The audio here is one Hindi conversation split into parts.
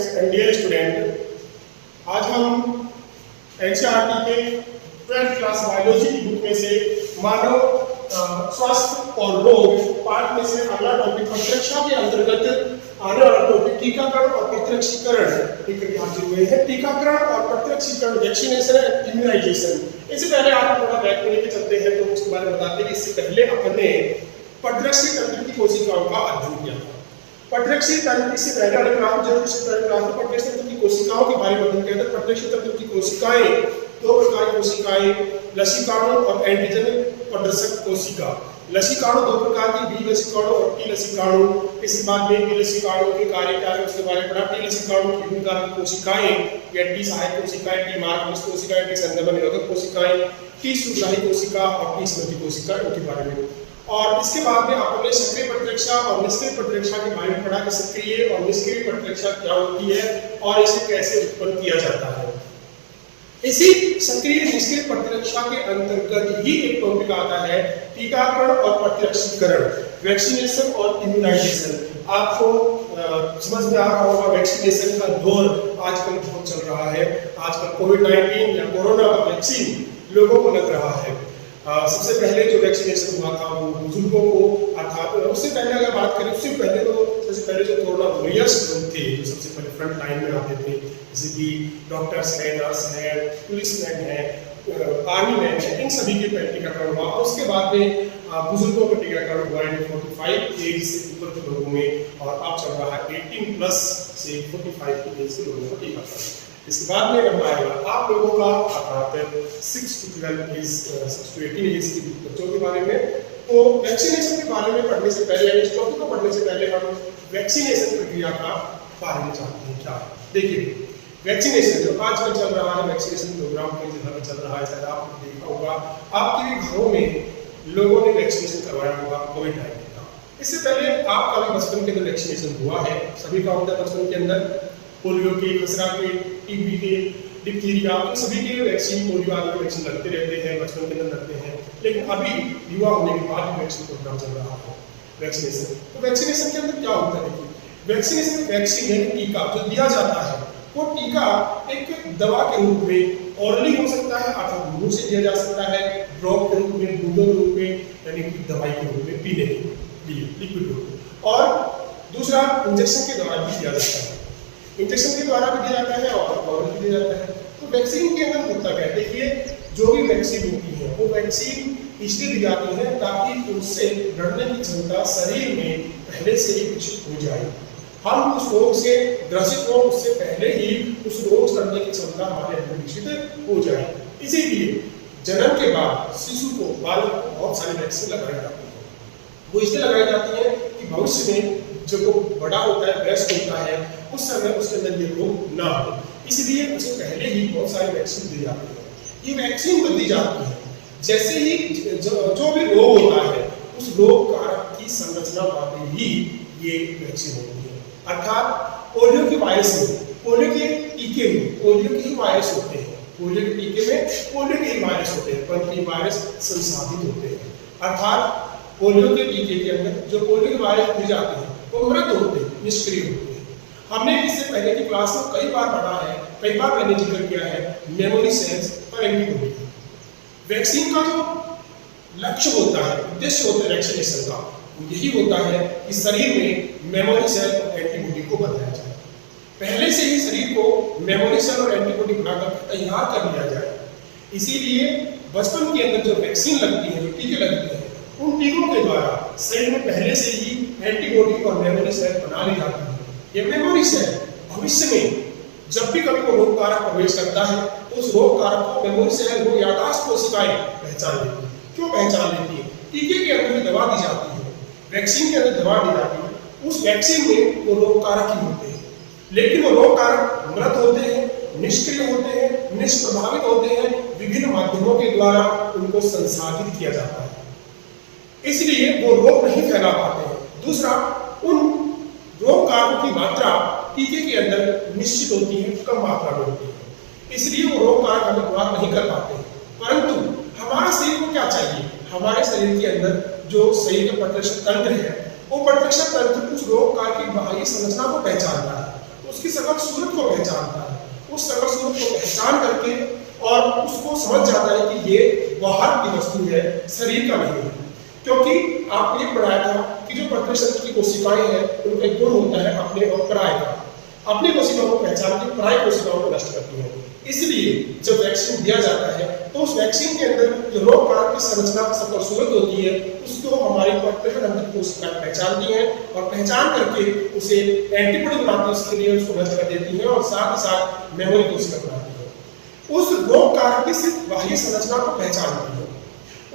फ्रेंड्स एंड डियर स्टूडेंट, आज हम एनसीईआरटी के 12th क्लास बायोलॉजी की बुक में से मानव स्वास्थ्य और रोग पार्ट में से अगला टॉपिक प्रतिरक्षा के अंतर्गत आने वाला टॉपिक टीकाकरण और प्रतिरक्षीकरण लेकर हाजिर हुए हैं। टीकाकरण और प्रतिरक्षीकरण, वैक्सीनेशन एंड इम्यूनाइजेशन। इससे पहले आप थोड़ा बैक में लेके चलते हैं तो उसके बारे में बताते हैं कि इससे पहले अपने प्रतिरक्षी तंत्र की कोशिकाओं का अध्ययन किया था। प्रतिरक्षी तंत्र से पहले वाले क्लास में प्रतिरक्षी तंत्र की कोशिकाओं के बारे में अध्ययन किया था। प्रतिरक्षी तंत्र की कोशिकाएं दो प्रकार की कोशिकाएं, लसीकाणु और एंटीजन प्रदर्शक कोशिका। लसीकाणु दो प्रकार की, बी लसीकाणु और टी लसीकाणु। इसके बाद में बी लसीकाणु के कार्य क्या है उसके बारे में पढ़ा। टी लसीकाणु की प्रकार की कोशिकाएं या टी सहायक कोशिकाएं, टी मार्गदर्शक कोशिकाएं, टी संक्रमण निरोधक कोशिकाएं, टी सुग्राही कोशिका और टी स्मृति कोशिका, उनके बारे में। और इसके बाद में आपने सक्रिय प्रतिरक्षा और निष्क्रिय प्रतिरक्षा के बारे में पढ़ा कि सक्रिय और निष्क्रिय प्रतिरक्षा क्या होती है और इसे कैसे उत्पन्न किया जाता है। इसी सक्रिय निष्क्रिय प्रतिरक्षा के अंतर्गत ही एक टॉपिक आता है टीकाकरण और प्रतिरक्षीकरण, वैक्सीनेशन और इम्यूनाइजेशन। आपको समझ में आ रहा होगा वैक्सीनेशन का दौर आजकल बहुत चल रहा है। आजकल कोविड-19 या कोरोना का वैक्सीन लोगों को लग रहा है। सबसे पहले जो वैक्सीनेशन हुआ था वो बुजुर्गों को, अर्थात उससे पहले अगर बात करें उससे पहले तो सबसे पहले जो कोरोना वॉरियर्स लोग थे जो सबसे पहले फ्रंट लाइन में आते थे, जैसे कि डॉक्टर्स हैं, नर्स हैं, पुलिसमैन हैं, आर्मी मैन हैं, इन सभी के पहले टीकाकरण हुआ। और उसके बाद में बुजुर्गों का टीकाकरण हुआ 45 एज से ऊपर के लोगों में, और अब चल रहा है 18 प्लस से 45 की एज के लोगों का टीकाकरण। इसके बाद में अब आएगा आप लोगों का अर्थात 6 to 12 एज, 6 to 18 एज के बच्चों के बारे में। तो वैक्सीनेशन के बारे में पढ़ने से पहले, इस टॉपिक को पढ़ने से पहले हम वैक्सीनेशन प्रक्रिया का बारे में जानते हैं। क्या देखिए, वैक्सीनेशन जो आजकल चल रहा है, वैक्सीनेशन प्रोग्राम कई जगह पे चल रहा है, शायद आपने देखा होगा, आपके भी घरों में लोगों ने वैक्सीनेशन करवाया होगा कोविड-19 का। इससे पहले आपका भी बचपन के अंदर वैक्सीनेशन हुआ है, सभी का होता है बचपन के अंदर, पोलियो के, खसरा के, टीबी के, डिप्थीरिया, तो सभी के वैक्सीन, पोलियो आदि के वैक्सीन लगते रहते हैं, बचपन के अंदर लगते हैं। लेकिन अभी युवा होने के बाद भी वैक्सीन प्रोग्राम चल रहा है वैक्सीनेशन। तो वैक्सीनेशन के अंदर क्या होता है? वैक्सीनेशन वैक्सीन है टीका जो दिया जाता है, वो टीका एक दवा के रूप में ऑरली हो सकता है अर्थात मुंह से दिया जा सकता है, ड्रॉप के रूप में, बूंदों के रूप में, यानी कि दवाई के रूप में पीने के लिए, लिक्विड रूप में, और दूसरा इंजेक्शन के द्वारा भी दिया जाता है। इंजेक्शन के द्वारा भी दिया जाता है और ऑरल भी दिया जाता है। तो वैक्सीन के अंदर होता क्या है? देखिए, जो भी वैक्सीन होती है वो वैक्सीन इसलिए दी जाती है ताकि उससे लड़ने की क्षमता शरीर में पहले से ही विकसित हो जाए। हम उस रोग से ग्रसित हो उससे पहले ही उस रोग से लड़ने की क्षमता हमारे अंदर विकसित हो जाए। इसीलिए जन्म के बाद शिशु को, बालक को बहुत सारी वैक्सीन लगाई जाती है। वो इसलिए लगाई जाती है कि भविष्य में जब वो बड़ा होता है, वयस्क होता है, उस समय उसके अंदर ये रोग ना हो, इसलिए उसे पहले ही बहुत सारी वैक्सीन दी जाती है। ये वैक्सीन तो दी जाती है जैसे ही जो भी रोग होता है उस रोग कारक की संरचना वाले ही ये वैक्सीन होती है। अर्थात पोलियो के वायरस में, पोलियो के टीके में पोलियो के ही वायरस होते हैं, पोलियो के टीके में पोलियो के ही वायरस होते हैं, परंतु ये वायरस संसाधित होते हैं। अर्थात पोलियो के टीके के अंदर जो पोलियो के वायरस दिए जाते हैं वो मृत होते हैं, निष्क्रिय होते हैं। हमने इससे पहले की क्लास में कई बार पढ़ा है, कई बार मैंने जिक्र किया है मेमोरी सेल्स और एंटीबॉडी। वैक्सीन का जो लक्ष्य होता है, उद्देश्य होता है वैक्सीनेशन का, यही होता है कि शरीर में मेमोरी सेल और एंटीबॉडी को बनाया जाए। पहले से ही शरीर को मेमोरी सेल और एंटीबॉडी बनाकर तैयार कर लिया जाए। इसीलिए बचपन के अंदर जो वैक्सीन लगती है, जो टीके लगते हैं, उन टीकों के द्वारा शरीर में पहले से ही एंटीबॉडी और मेमोरी सेल बना ली जाती है। ये मेमोरी सेल भविष्य में जब भी कभी वो रोग कारक प्रवेश करता है तो उस रोग कारक को मेमोरी सेल, वो याददाश्त कोशिकाएं पहचान लेती है। क्यों पहचान लेती है? टीके के अंदर दवा दी जाती है, वैक्सीन के अंदर दवा दी जाती है, उस वैक्सीन में वो रोग कारक ही होते हैं, लेकिन वो रोग कारक मृत होते हैं, निष्क्रिय होते हैं, निष्प्रभावित होते हैं। विभिन्न माध्यमों के द्वारा उनको संसाधित किया जाता है, इसलिए वो रोग नहीं फैला पाते हैं। दूसरा, उन रोग कारकों की मात्रा टीके के अंदर निश्चित होती है, कम मात्रा में होती है, इसलिए वो रोग कारक हमें प्रभाव नहीं कर पाते। परंतु हमारे शरीर को क्या चाहिए? हमारे शरीर के अंदर जो शरीर का प्रतिरक्षक तंत्र है, वो प्रतिरक्षक तंत्र उस रोग कारक की बाहरी संरचना को पहचानता है, उसकी सकल सूरत को पहचानता है, उस सकल सूरत को पहचान करके और उसको समझ जाता है कि ये बाहर की वस्तु है, शरीर का नहीं है। क्योंकि आपने ये पढ़ाया था कि जो प्रत्येक शरीर की कोशिकाएं हैं उनका एक गुण होता है अपने और पराये का। अपनी कोशिकाओं को पहचान के पराये कोशिकाओं को नष्ट करती है। इसलिए जब वैक्सीन दिया जाता है तो उस वैक्सीन के अंदर जो रोग कारक की संरचना सकल सूरत होती है उसको हमारी प्रतिरक्षक कोशिकाएं पहचानती हैं और पहचान करके उसे एंटीबॉडी बनाती है, उसके लिए उसको नष्ट कर देती है और साथ ही साथ मेमोरी कोशिका बनाती है। उस रोग कारक की सिर्फ बाह्य संरचना को पहचानती है,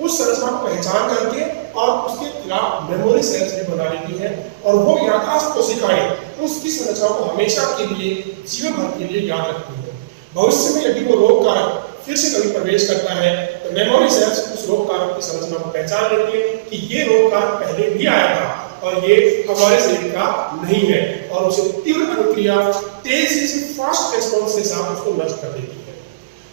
उस संरचना को पहचान करके और उसके खिलाफ मेमोरी सेल्स भी बना लेती है और वो याददाश्त कोशिकाएं उसकी संरचना को हमेशा के लिए जीवन भर के लिए याद रखती है। भविष्य में यदि वो रोग कारक फिर से कभी प्रवेश करता है तो मेमोरी सेल्स उस रोग कारक की संरचना को पहचान लेती है कि ये रोग कारक पहले भी आया था और ये हमारे शरीर का नहीं है और उसे तीव्र अनुक्रिया तेजी से फास्ट रिस्पॉन्स के साथ उसको नष्ट कर देती है।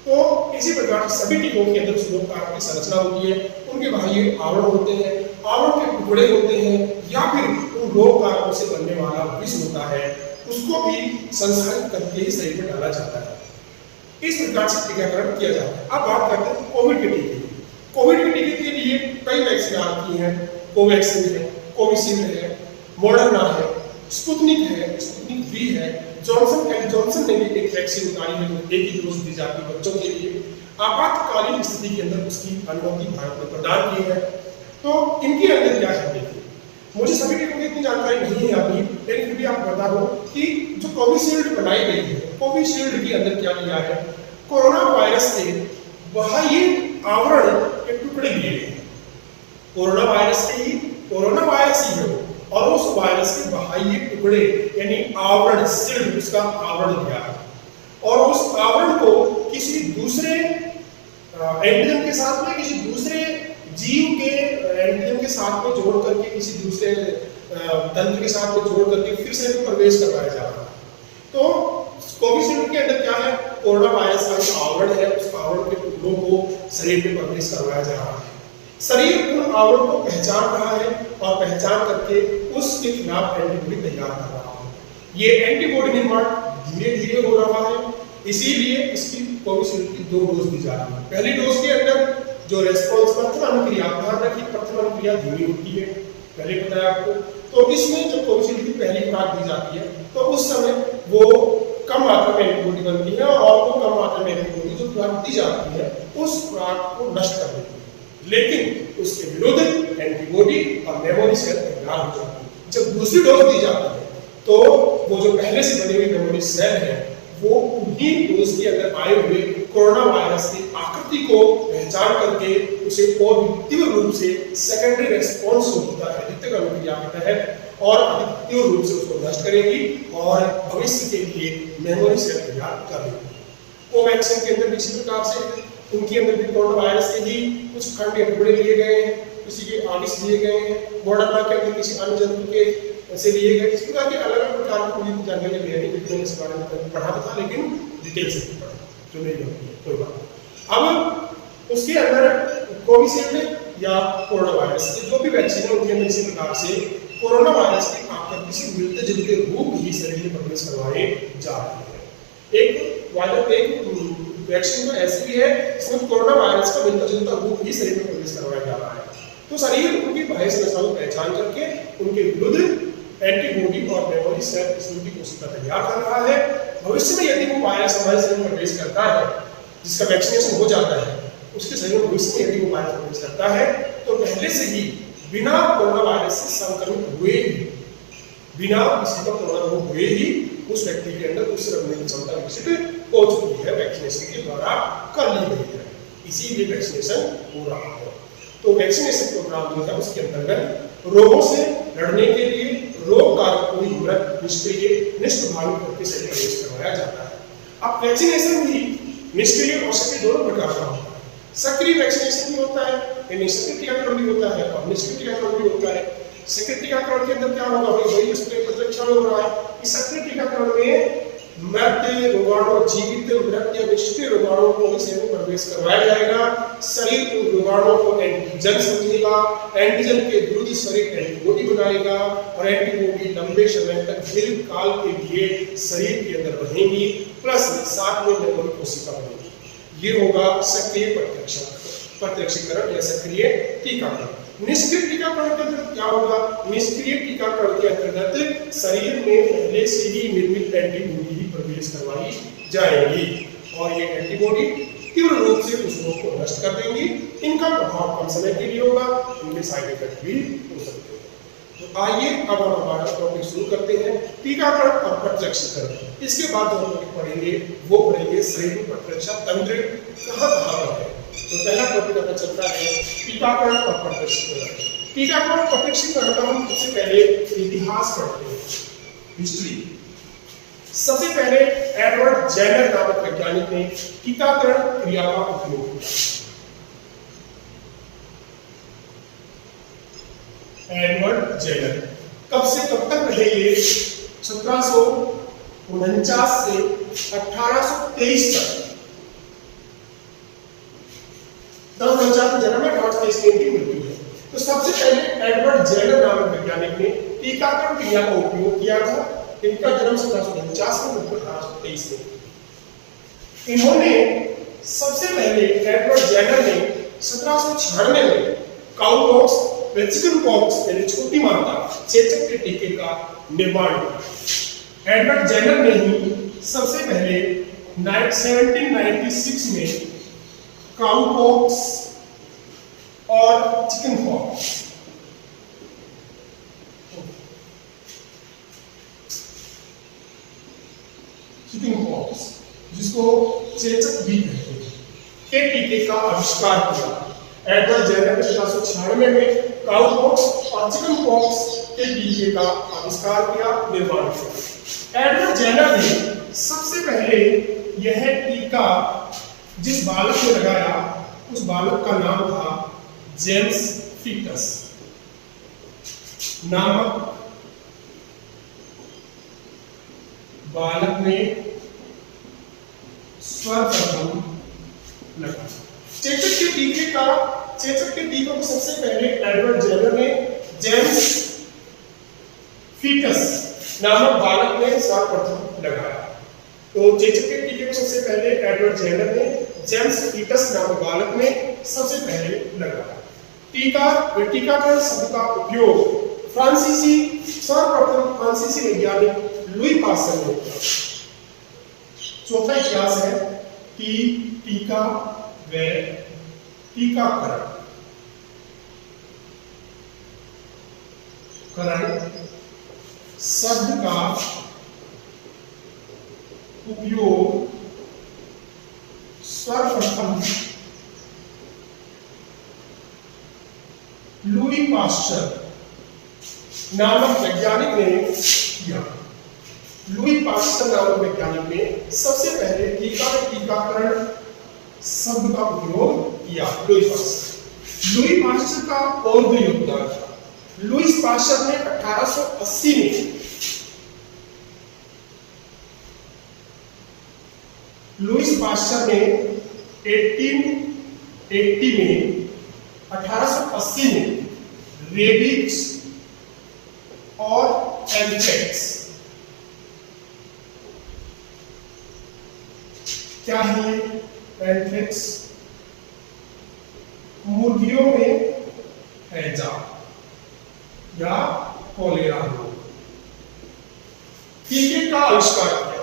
तो इसी प्रकार सभी टीकों के अंदर उस रोग कारक की संरचना होती है, उनके बाहरी आवरण होते हैं, आवरण के टुकड़े होते हैं या फिर उन रोग कारकों से बनने वाला विष होता है, उसको भी संसाधित करके शरीर में डाला जाता है। इस प्रकार से टीकाकरण किया जाता है। अब बात करते हैं कोविड के टीके की। कोविड के टीके के लिए कई वैक्सीन आ रही हैं, कोवैक्सीन है, कोविशील्ड है, मॉडर्ना है, स्पुतनिक वी है, जॉनसन ने भी एक वैक्सीन निकाली है जो एक ही डोज दी जाती है बच्चों के लिए। आपातकालीन स्थिति के अंदर उसकी अनुमति भारत ने प्रदान की है। तो इनके अंदर क्या है देखिए, मुझे सभी टीकों की इतनी जानकारी नहीं है अभी, लेकिन फिर भी आपको बता दूं कि जो कोविशील्ड बनाई गई है, कोविशील्ड के अंदर क्या किया है, कोरोना वायरस के बाह्य आवरण के टुकड़े लिए गए हैं। कोरोना वायरस ही है और उस वायरस के बाह्य टुकड़े यानी आवरण, शील्ड, उसका आवरण दिया है और उस आवरण को किसी दूसरे एंटीजन के साथ में, किसी दूसरे जीव के एंटीजन के साथ में जोड़ करके, किसी दूसरे तंत्र के साथ में जोड़ करके फिर से प्रवेश करवाया जा रहा है। तो कोविशील्ड के अंदर क्या है, कोरोना वायरस का जो आवरण है उस आवरण के टुकड़ों को शरीर में प्रवेश करवाया जा रहा है। शरीर उन आवरण को पहचान रहा है और पहचान करके उसके खिलाफ एंटीबॉडी तैयार कर रहा है। ये एंटीबॉडी निर्माण धीरे धीरे हो रहा है, इसीलिए इसकी कोविशील्ड की 2 डोज दी जा रही है। पहली डोज के अंदर जो रेस्पॉन्स प्रथम अनुक्रिया, ध्यान रखिए प्रथम अनुक्रिया धीमी होती है, पहले बताया आपको। तो इसमें जब कोविशील्ड की पहली खुराक दी जाती है तो उस समय वो कम मात्रा में एंटीबॉडी बनती है और वो कम मात्रा में एंटीबॉडी जो खुराक दी जाती है उस खुराक को नष्ट कर देती है, लेकिन उसके विरुद्ध एंटीबॉडी और मेमोरी सेल तैयार हो जाती है। जब दूसरी डोज दी जाती है तो वो जो पहले से बनी हुई मेमोरी सेल है वो उन्हीं डोज के अंदर आए हुए कोरोना वायरस की आकृति को पहचान करके उसे और भी तीव्र रूप से सेकेंडरी रेस्पॉन्स होता है द्वितीयक अनुक्रिया के तहत और अधिक तीव्र रूप से उसको नष्ट करेगी और भविष्य के लिए मेमोरी सेल तैयार कर देगी। कोवैक्सीन के अंदर इसी प्रकार से उनके अंदर भी कोरोना वायरस के ही कुछ खंड या टुकड़े लिए गए हैं, किसी के आविष लिए गए हैं, मॉडर्ना के अंदर किसी अन्य जंतु के से लिए गए। इस प्रकार के अलग अलग प्रकार की पूरी जानकारी लेनी बिल्कुल इस बारे में पढ़ा था, लेकिन डिटेल से नहीं पढ़ा, जो नहीं होती है कोई बात। अब उसके अंदर कोविशील्ड या कोरोना वायरस जो भी वैक्सीन है उनके अंदर इसी प्रकार से कोरोना वायरस की आकृति से मिलते जुलते रूप ही शरीर में प्रवेश करवाए जा रहे हैं। एक वैक्सीन तो ऐसी भी है जिसमें कोरोना वायरस का मिलता जुलता रूप ही शरीर में प्रवेश करवाया जा रहा है। तो शरीर उनकी बाह्य संरचना को पहचान करके उनके विरुद्ध एंटीबॉडी और मेमोरी सेल की कोशिका तैयार कर रहा है। भविष्य में यदि वो वायरस हमारे शरीर में प्रवेश करता है, जिसका वैक्सीनेशन हो जाता है, उसके शरीर में भविष्य में यदि वो वायरस प्रवेश करता है तो पहले से ही बिना कोरोना वायरस से संक्रमित हुए ही, बिना किसी का कोरोना रोग हुए ही उस व्यक्ति के अंदर उससे लड़ने की क्षमता विकसित हो चुकी है, वैक्सीनेशन के द्वारा कर ली गई है, इसीलिए वैक्सीनेशन हो रहा है। तो वैक्सीनेशन प्रोग्राम जो है उसके अंतर्गत रोगों से लड़ने के लिए रोग कारकों को निम्रत, निष्क्रिय, निष्प्रभावी करके शरीर में प्रवेश करवाया जाता है। अब वैक्सीनेशन भी निष्क्रिय और सक्रिय दोनों प्रकार का होता है। सक्रिय वैक्सीनेशन भी होता है, यानी सक्रिय टीकाकरण भी होता है और निष्क्रिय टीकाकरण भी होता है। सक्रिय टीकाकरण के अंदर क्या होगा, वही उसके प्रतिरक्षा में हो रहा है। इस सक्रिय टीकाकरण में मृत रोगाणु, जीवित मृत या निष्क्रिय रोगाणु को शरीर में प्रवेश करवाया जाएगा। शरीर उन रोगाणुओं को एंटीजन समझेगा, एंटीजन के विरुद्ध शरीर एंटीबॉडी बनाएगा और एंटीबॉडी लंबे समय तक दीर्घ काल के लिए शरीर के अंदर रहेंगी, प्लस साथ में मेमोरी कोशिका बनेगी। ये होगा सक्रिय प्रत्यक्षीकरण या सक्रिय टीकाकरण। निष्क्रिय टीकाकरण के अंतर्गत क्या होगा? निष्क्रिय टीकाकरण के अंतर्गत शरीर में पहले से ही निर्मित एंटीबॉडी ही प्रवेश करवाई जाएगी और ये एंटीबॉडी तीव्र रूप से उस रोग को नष्ट कर देंगी। इनका प्रभाव कम समय के लिए होगा, इनके साइड इफेक्ट भी हो सकते हैं। तो आइए अब हम हमारा टॉपिक शुरू करते हैं, टीकाकरण और प्रत्यक्षीकरण। इसके बाद जो हम पढ़ेंगे वो पढ़ेंगे शरीर प्रतिरक्षा तंत्र कहाँ पर है। तो पहला टॉपिक अपना चलता है टीकाकरण और प्रत्यक्षीकरण। टीकाकरण और प्रत्यक्षीकरण का हम सबसे पहले इतिहास पढ़ते हैं, हिस्ट्री। सबसे पहले एडवर्ड जेनर नामक वैज्ञानिक ने टीकाकरण क्रिया का उपयोग किया। एडवर्ड जेनर कब से कब तक रहे ये? 1749 से 1823 तक। जन्म है, 1823 की मृत्यु है। तो सबसे पहले एडवर्ड जेनर नामक वैज्ञानिक ने टीकाकरण क्रिया का उपयोग किया था। इनका जन्म 1749 में, मृत्यु 1823 में। इन्होंने सबसे पहले एडवर्ड जेनर ने 1796 में काउपॉक्स व चिकनपॉक्स यानी छोटी माता चेचक के टीके का निर्माण किया। एडवर्ड जेनर ने ही सबसे पहले 1796 में काउपॉक्स और चिकनपॉक्स जिसको चेचक भी कहते हैं के टीके का आविष्कार किया। एडवर्ड जेनर ने 1796 में काउपॉक्स और चिकनपॉक्स के टीके का आविष्कार किया, निर्माण किया। एडवर्ड जेनर ने सबसे पहले यह टीका जिस बालक ने लगाया उस बालक का नाम था जेम्स फीटस नामक बालक ने सर्वप्रथम लगा। चेचक के टीके को सबसे पहले एडवर्ड जेनर ने जेम्स फीटस नामक बालक ने सर्वप्रथम लगाया। तो चेचक के टीके को सबसे पहले एडवर्ड जेनर ने जेम्स फीटस नामक बालक ने सबसे पहले लगाया। टीकाकरण शब्द का उपयोग सर्वप्रथम फ्रांसीसी वैज्ञानिक लुई पास्चर ने किया। चौथा इतिहास है कि टीका व टीकाकरण शब्द का उपयोग सर्वप्रथम लुई पास्चर नामक वैज्ञानिक ने किया। लुई पास्चर नामक वैज्ञानिक ने सबसे पहले टीकाकरण शब्द का उपयोग किया। लुई पास्चर का और भी योगदान था। लुई पास्चर ने 1880 में लुई पास्चर ने 1880 में रेबीज और एंथ्रेक्स क्या है? एंथ्रेक्स मुर्गियों में हैजा या कोलेरा रोग टीके का आविष्कार किया।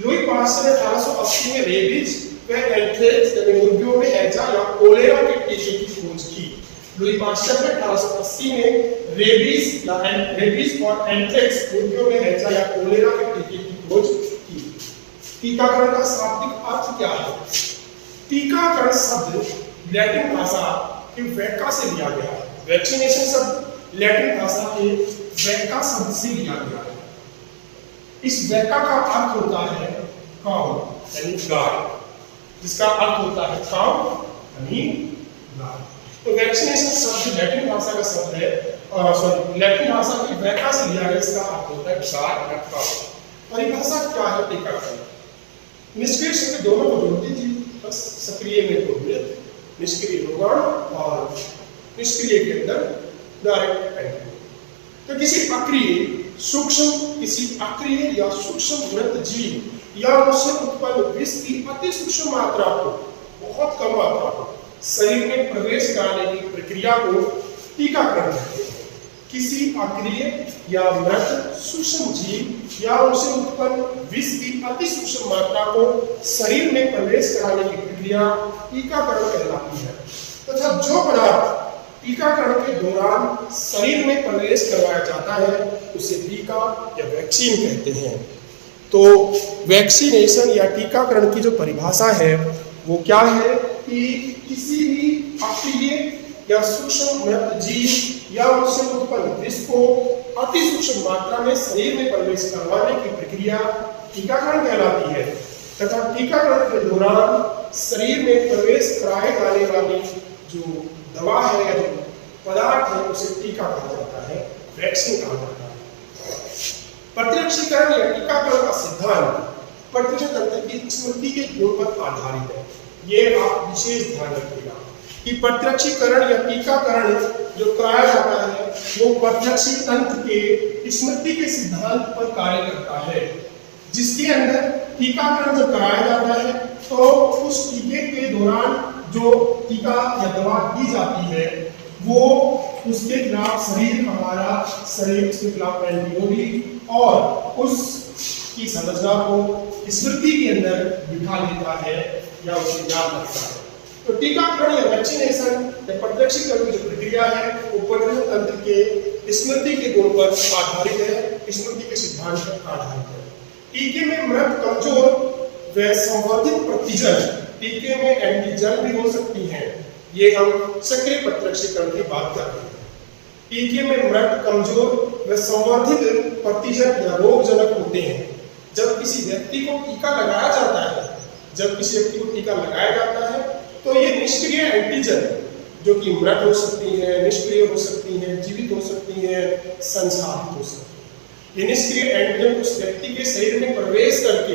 लुई पास्चर ने 1880 में रेबीज व एंथ्रेक्स यानी मुर्गियों में हैजा या कोलेरा के टीके की खोज की। लुई पास्चर ने 1880 में रेबीज और एंथ्रेक्स मुर्गियों में हैजा या कोलेरा के टीके की खोज की। टीकाकरण का शाब्दिक अर्थ क्या है? टीकाकरण शब्द लैटिन भाषा के वैका से लिया गया है। वैक्सीनेशन शब्द लैटिन भाषा के वैका शब्द से लिया गया है। इस वैका का अर्थ होता है काउ यानी गाय, जिसका अर्थ होता है काउ यानी गाय। तो वैक्सीनेशन शब्द लैटिन भाषा का शब्द है, लैटिन भाषा की वैका से लिया गया, इसका अर्थ होता है गाय या काउ। परिभाषा क्या है टीकाकरण? निष्क्रिय शक्ति दोनों को जोड़ती थी, बस सक्रिय में तो निष्क्रिय रोगाणु और निष्क्रिय के अंदर डायरेक्ट एंटीबॉडी। तो किसी अक्रिय या सूक्ष्म मृत जीव या उससे उत्पन्न विष की अति सूक्ष्म मात्रा को, बहुत कम मात्रा को शरीर में प्रवेश कराने की प्रक्रिया को टीकाकरण कहते हैं। किसी अक्रिय या मृत सूक्ष्म जीव या उससे उत्पन्न विष की अति सूक्ष्म मात्रा को शरीर में प्रवेश कराने की प्रक्रिया टीकाकरण कहलाती है। तथा जो पदार्थ टीकाकरण के दौरान शरीर में प्रवेश करवाया जाता है उसे टीका या वैक्सीन कहते हैं। तो वैक्सीनेशन या टीकाकरण की जो परिभाषा है वो क्या है कि किसी भी अक्रिय या सूक्ष्म मृत जीव या उससे उत्पन्न विष को अति सूक्ष्म मात्रा में शरीर में प्रवेश करवाने की प्रक्रिया टीकाकरण कहलाती है। तथा टीकाकरण के दौरान शरीर में प्रवेश कराए जाने वाली जो दवा है या जो पदार्थ है उसे टीका कहा जाता है, वैक्सीन कहा जाता है। प्रतिरक्षीकरण या टीकाकरण का सिद्धांत प्रतिरक्षी तंत्र की स्मृति के गुण पर आधारित है। ये आप विशेष ध्यान रखिएगा कि प्रतिरक्षीकरण या टीकाकरण जो कराया जाता है वो प्रतिरक्षी तंत्र के स्मृति के सिद्धांत पर कार्य करता है, जिसके अंदर टीकाकरण जब कराया जाता है तो उस टीके के दौरान जो टीका या दवा दी जाती है वो उसके खिलाफ शरीर उसके खिलाफ एंटीबॉडी और उसकी संरचना को स्मृति के अंदर बिठा लेता है या उसे याद रखता है। तो टीकाकरण या वैक्सीनेशन या प्रतिरक्षीकरण की जो प्रक्रिया है वो प्रतिरक्षी तंत्र के स्मृति के गुण पर आधारित है, स्मृति के सिद्धांत पर आधारित है। टीके में मृत कमजोर व संवर्धित प्रतिजन, टीके में एंटीजन भी हो सकती हैं, ये हम सक्रिय प्रतिरक्षीकरण की बात कर रहे हैं। टीके में मृत कमजोर व संवर्धित प्रतिजन या रोगजनक होते हैं। जब किसी व्यक्ति को टीका लगाया जाता है तो ये निष्क्रिय एंटीजन जो कि मृत हो सकती है, निष्क्रिय हो सकती है, जीवित हो सकती है, संसाधित हो सकती है। ये निष्क्रिय एंटीजन उस व्यक्ति के शरीर में प्रवेश करके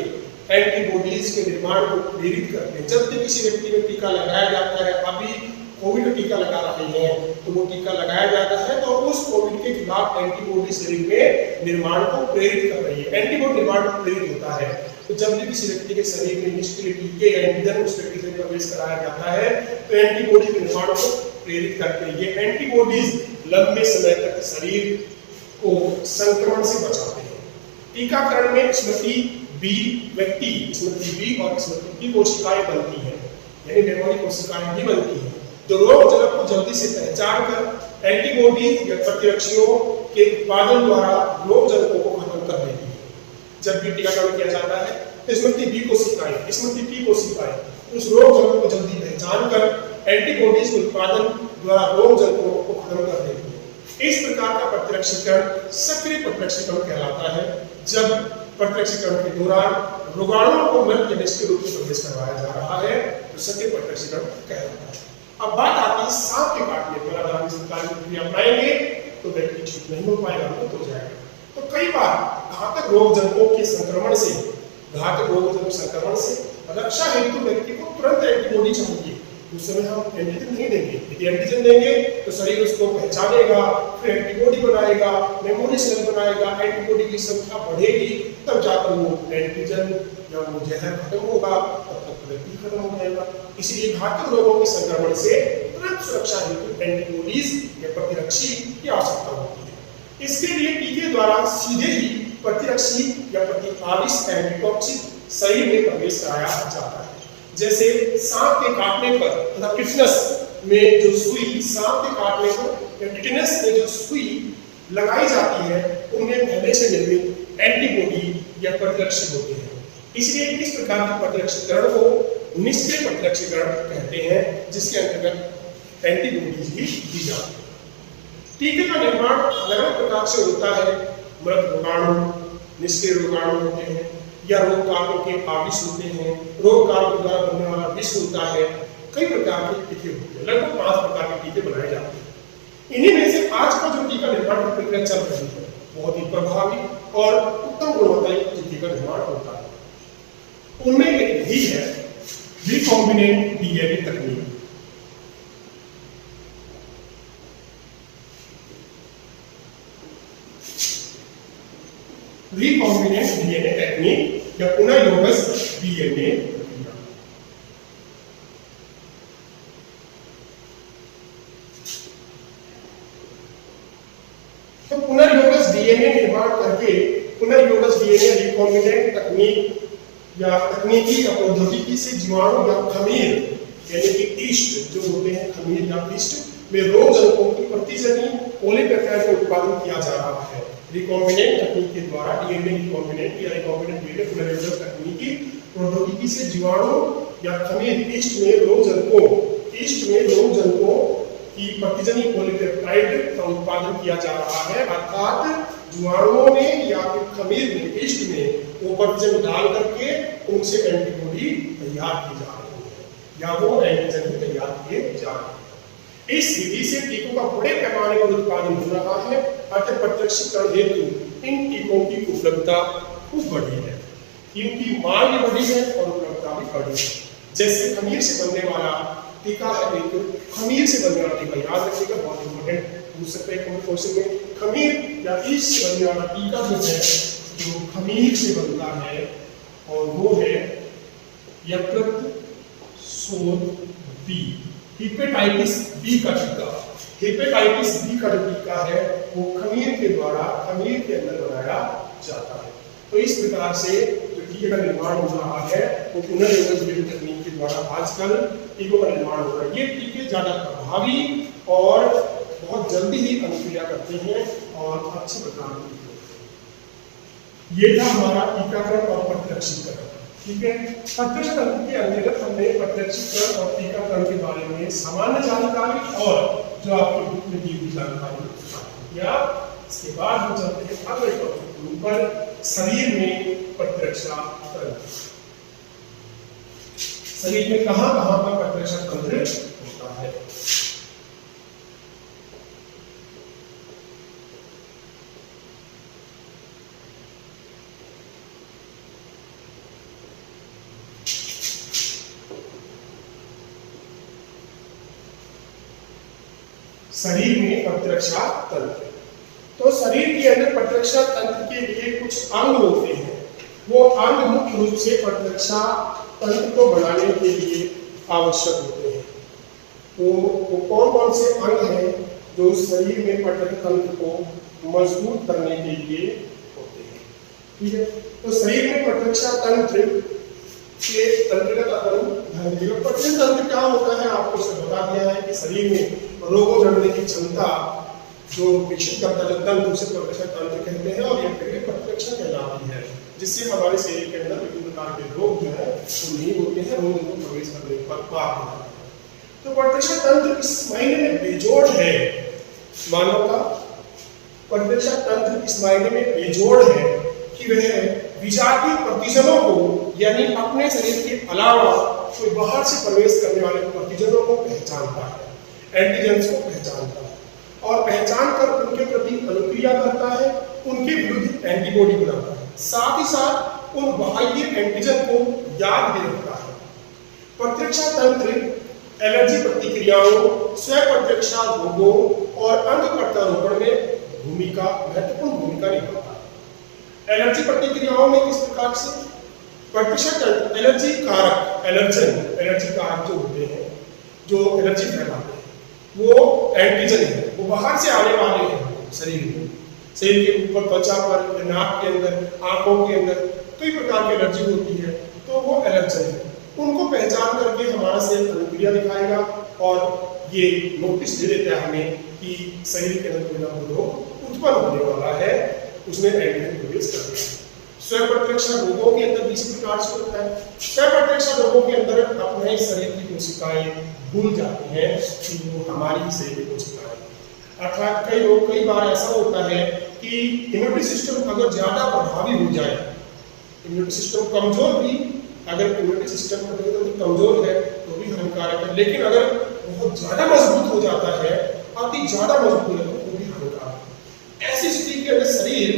एंटीबॉडीज के निर्माण को प्रेरित करते हैं। जब भी किसी व्यक्ति में टीका लगाया जाता है, अभी कोविड टीका लगा रहे हैं तो वो टीका लगाया जाता है तो उस कोविड के खिलाफ एंटीबॉडी शरीर में निर्माण को प्रेरित कर रही है, एंटीबॉडी निर्माण को प्रेरित होता है। तो जब भी किसी व्यक्ति के शरीर में निष्क्रिय टीके या एंटीजन उस व्यक्ति से प्रवेश कराया जाता है तो एंटीबॉडी के निर्माण को प्रेरित करते हैं। ये एंटीबॉडीज लंबे समय तक शरीर को संक्रमण से बचाते हैं। टीकाकरण में स्मृति बी और स्मृति बी कोशिकाएं बनती हैं, यानी मेमोरी कोशिकाएं भी बनती हैं जो रोगजनक को जल्दी से पहचान कर एंटीबॉडी या प्रतिरक्षियों के उत्पादन द्वारा रोगजनकों को खत्म कर देती है। जब भी टीकाकरण किया जाता है तो स्मृति बी कोशिकाएं उस रोगजनक को जल्दी पहचान कर एंटीबॉडीज के उत्पादन द्वारा रोगजनकों को खत्म कर देती है। इस प्रकार का प्रतिरक्षीकरण सक्रिय प्रतिरक्षीकरण कहलाता है। जब प्रतिरक्षीकरण के दौरान रोगाणुओं को मृत या निष्क्रिय रूप में प्रवेश करवाया जा रहा है तो सक्रिय प्रतिरक्षीकरण कहलाता है। अब बात आती है सांप के काटने पर अगर हम इस प्रकार की प्रक्रिया अपनाएंगे तो व्यक्ति ठीक नहीं हो पाएगा, मृत हो जाएगा। तो कई बार घातक रोगजनकों के संक्रमण से रक्षा हेतु व्यक्ति को तुरंत एंटीबॉडी चाहिए। उस समय हम एंटीजन नहीं देंगे, यदि एंटीजन देंगे तो शरीर उसको पहचानेगा, फिर एंटीबॉडी बनाएगा, मेमोरी सेल बनाएगा, एंटीबॉडी की संख्या बढ़ेगी, तब जाकर वो एंटीजन या वो जहर खत्म होगा, तब तक व्यक्ति खत्म हो जाएगा। इसलिए घातक रोगों के संक्रमण से तुरंत सुरक्षा हेतु एंटीबॉडीज या प्रतिरक्षी की आवश्यकता होती है। इसके लिए टीके द्वारा सीधे ही प्रतिरक्षी या प्रतिआविश एंटीटॉक्सिक शरीर में प्रवेश कराया जाता है। जैसे सांप के काटने पर तथा टिटनस में जो सुई लगाई जाती है उनमें पहले से निर्मित एंटीबॉडी या प्रतिरक्षी होते हैं। इसलिए इस प्रकार के प्रतिरक्षीकरण को निष्क्रिय प्रतिरक्षीकरण कहते हैं, जिसके अंतर्गत एंटीबॉडीज भी दी जाती है। टीके का निर्माण अलग अलग प्रकार से होता है। मृत रोगाणु, निष्क्रिय रोगाणु होते हैं या रोग कारकों के आविश होते हैं, रोग कारकों द्वारा बनने वाला विष होता है। कई प्रकार के टीके होते हैं, लगभग 5 प्रकार के टीके बनाए जाते हैं। इन्हीं में से आज का जो टीका निर्माण की प्रक्रिया चल रही है बहुत ही प्रभावी और उत्तम गुणवत्ता युक्त टीके का निर्माण होता है। उनमें एक भी है रिकॉम्बिनेंट डीएनए तकनीक। रिकॉम्बिनेंट डीएनए टेक्निक या पुनर्योगज डीएनए प्रक्रिया। तो पुनर्योगज डीएनए निर्माण करके पुनर्योगज डीएनए रिकॉम्बिनेंट तकनीक या तकनीकी या प्रौद्योगिकी से जीवाणु या खमीर यानी कि ईस्ट जो होते हैं, खमीर या ईस्ट में रोग जनकों की प्रतिजनी पॉलीपेप्टाइड का उत्पादन किया जा रहा है। रिकॉम्बिनेंट तकनीक के द्वारा डीएनए रिकॉम्बिनेंट या रिकॉम्बिनेंट डीएनए पुनर्योगज तकनीकी प्रौद्योगिकी से जीवाणु या खमीर ईस्ट में रोग जनकों की प्रतिजनी पॉलीपेप्टाइड का उत्पादन किया जा रहा है, अर्थात जीवाणुओं में या फिर खमीर में ईस्ट में वो प्रतिजन डाल करके उनसे एंटीबॉडी तैयार की जा रही है या वो एंटीजन तैयार किए जा रहे हैं। इस विधि से टीकों का बड़े पैमाने पर उत्पादन हो रहा है, अतः प्रत्यक्षीकरण हेतु इन टीकों की उपलब्धता खूब बढ़ी है, इनकी मांग भी बढ़ी है और उपलब्धता भी बढ़ी है। जैसे खमीर से बनने वाला टीका है, एक खमीर से बनने वाला टीका याद रखिएगा, बहुत इंपॉर्टेंट पूछ सकते हैं क्वेश्चन में। खमीर या ईस्ट से बनने वाला टीका जो है, जो खमीर से बनता है और वो है यकृत शोथ बी, हेपेटाइटिस बी का टीका। हेपेटाइटिस बी का जो टीका है वो खमीर के द्वारा खमीर के अंदर बनाया जाता है। तो इस प्रकार से जो टीके का निर्माण हो रहा है वो पुनर्योगज तकनीक के द्वारा आजकल टीकों का निर्माण हो रहा है। ये टीके ज्यादा प्रभावी और बहुत जल्दी ही अनुक्रिया करते हैं और अच्छे प्रकार के टीके होते हैं। ये था हमारा टीकाकरण और प्रत्यक्षीकरण। ठीक है, प्रत्यक्ष तंत्र के अंतर्गत हमने प्रत्यक्षीकरण और टीकाकरण के बारे में सामान्य जानकारी और जो आपकी बुक में दी हुई जानकारी या इसके बाद हम चलते हैं अगले टॉपिक पर, शरीर में प्रतिरक्षा तंत्र। शरीर में कहां-कहां पर प्रतिरक्षा तंत्र होता है। शरीर में प्रतिरक्षा तंत्र, तो शरीर के अंदर प्रतिरक्षा तंत्र के लिए कुछ अंग होते हैं। वो अंग मुख्य रूप से प्रतिरक्षा तंत्र को बनाने के लिए आवश्यक होते हैं। तो वो कौन कौन से अंग हैं जो शरीर में प्रतिरक्षा तंत्र को मजबूत करने के लिए होते हैं। ठीक है, तो शरीर में प्रतिरक्षा तंत्र के अंतर्गत प्रतिरक्षा तंत्र क्या होता है आपको बता दिया है कि शरीर में रोगों लड़ने की क्षमता जो विकसित करता है तंत्र उसे प्रतिरक्षा तंत्र कहते हैं और यह प्रतिरक्षा कहलाती है, जिससे हमारे शरीर के अंदर विभिन्न प्रकार के रोग जो है वो नहीं होते हैं, रोग को प्रवेश करने पर पार होता है। तो प्रतिरक्षा तंत्र इस मायने में बेजोड़ है, मानव का प्रतिरक्षा तंत्र इस मायने में बेजोड़ है कि वह विजातीय प्रतिजनों को यानी अपने शरीर के अलावा कोई बाहर से प्रवेश करने वाले प्रतिजनों को पहचानता है, एंटीजेंस को पहचानता है और पहचान कर उनके प्रति अनुक्रिया करता है, उनके विरुद्ध एंटीबॉडी बनाता है, साथ ही साथ उन बाह्य एंटीजन को याद भी रखता है। प्रतिरक्षा तंत्र एलर्जी प्रतिक्रियाओं, स्व प्रतिरक्षा रोगों और अंग प्रत्यारोपण में महत्वपूर्ण भूमिका निभाता है। एलर्जी प्रतिक्रियाओं में किस प्रकार से प्रतिरक्षा तंत्र एलर्जी कारक जो होते हैं, जो एलर्जी फैलाते हैं, वो एंटीजन है, वो बाहर से आने वाले हैं शरीर में, शरीर के ऊपर, त्वचा पर, नाक के अंदर, आंखों के अंदर कई प्रकार की एलर्जी होती है, तो वो एलर्जन है। उनको पहचान करके हमारा शरीर अनुक्रिया दिखाएगा और ये नोटिस दे देता है हमें कि शरीर के अंदर कोई ना कोई रोग उत्पन्न होने वाला है, उसमें एंटीजन प्रवेश करते हैं। स्व प्रतिरक्षा रोगों के अंदर इसी प्रकार से होता है। स्व प्रतिरक्षा रोगों के अंदर अपने शरीर की कोशिकाएं भूल जाती हैं कि वो हमारी शरीर की कोशिकाएं, अर्थात कई बार ऐसा होता है कि इम्यूनिटी सिस्टम अगर ज्यादा प्रभावी हो जाए, इम्यूनिटी सिस्टम कमजोर भी, अगर इम्यूनिटी सिस्टम कमजोर है तो भी हानिकारक है, लेकिन अगर बहुत ज्यादा मजबूत हो जाता है, अति ज्यादा मजबूत है तो भी हानिकारक है। ऐसी स्थिति के अंदर शरीर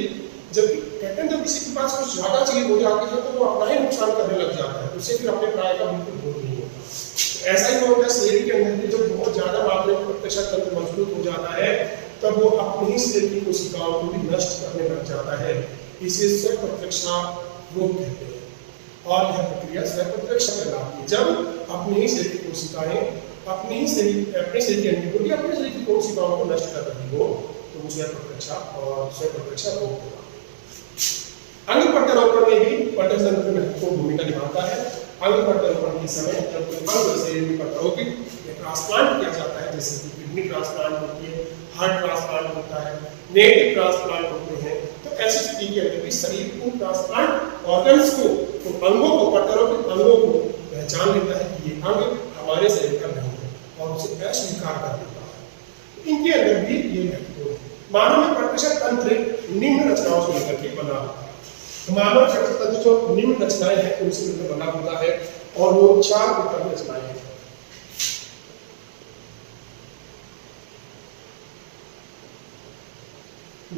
जब कहते हैं जब किसी के पास कुछ ज्यादा चीज हो जाती है तो वो अपना ही नुकसान करने लग जाता है, उसे फिर अपने प्राय का बिल्कुल बोध नहीं होता। ऐसा ही होता है शरीर के अंदर भी जब बहुत ज्यादा मात्रा में प्रतिरक्षा तंत्र मजबूत हो जाता है तब वो अपनी ही शरीर की कोशिकाओं को भी नष्ट करने लग जाता है। इसे स्वयं प्रतिरक्षा रोग कहते हैं और यह प्रक्रिया स्वयं प्रतिरक्षा कहलाती है। जब अपनी ही शरीर की कोशिकाएं अपने शरीर की एंटीबॉडी अपने शरीर की कोशिकाओं को नष्ट कर रही हो तो उसे प्रतिरक्षा और स्वयं प्रतिरक्षा रोग कहलाता है। अंग प्रत्यारोपण में भी प्रतिरक्षा तंत्र महत्वपूर्ण भूमिका निभाता है। अंग प्रत्यारोपण के समय जब कोई अंग शरीर में प्रत्यारोपित या ट्रांसप्लांट किया जाता है, जैसे कि किडनी ट्रांसप्लांट होती है, हार्ट ट्रांसप्लांट होता है, नेटिव ट्रांसप्लांट होते हैं, तो ऐसी स्थिति के अंदर भी शरीर उन ट्रांसप्लांट ऑर्गन्स को, उन अंगों को, प्रत्यारोपित अंगों को पहचान लेता है कि ये अंग हमारे शरीर का नहीं है और उसे अस्वीकार कर देता है। इनके अंदर भी ये महत्वपूर्ण है। मानव में प्रतिरक्षा तंत्र निम्न रचनाओं से मिलकर के बना होता है। मानव प्रतिरक्षा तंत्र जो निम्न रचनाएं हैं उनसे मिलकर बना होता है और वो 4 प्रकार की रचनाएं हैं।